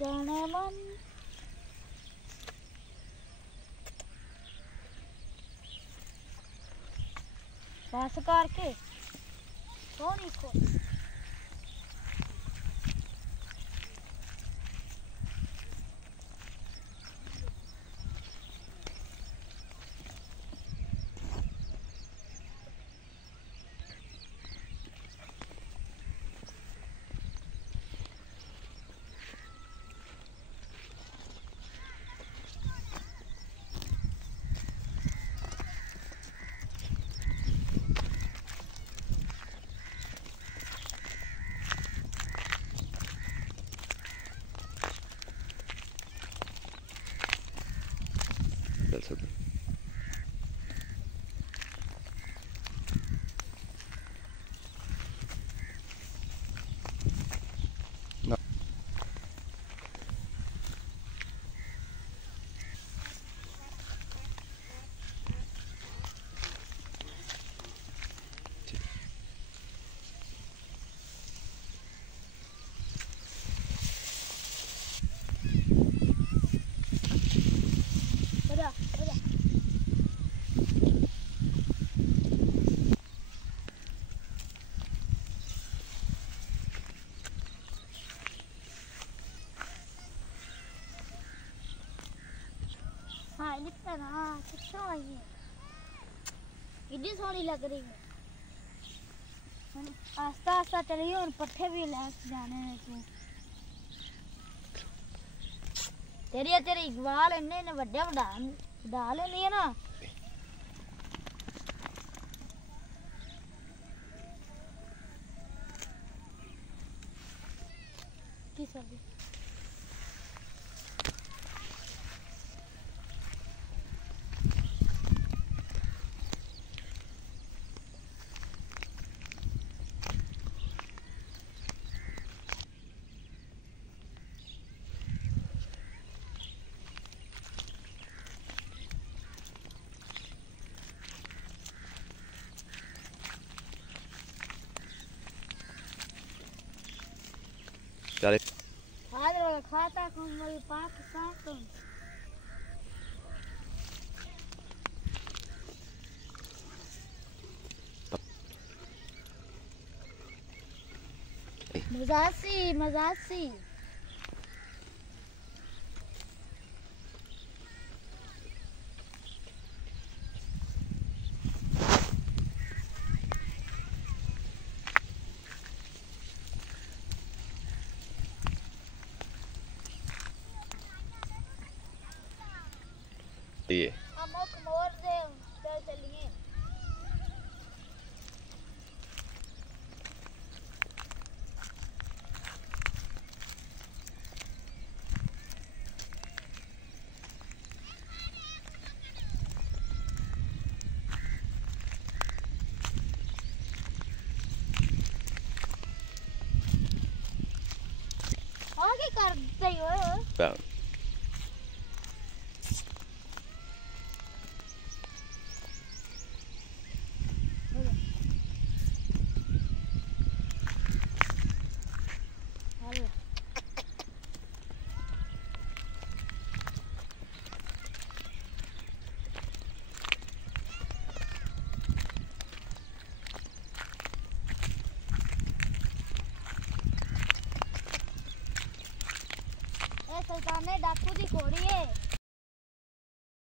जाने मन बस करके सोनी को चल सकते हाँ लिखता ना कितना आई है कितनी सोनी लग रही है आस्ता आस्ता चलिए और पट्टे भी ले जाने हैं तेरी इकबाल इन्हें बड़े बढ़ा लेनी है ना किस अभी चले खाता मेरी पाकिस्तान मजासी ये हम मोर से चलिए आगे करते हो सुल्तान ने डाकू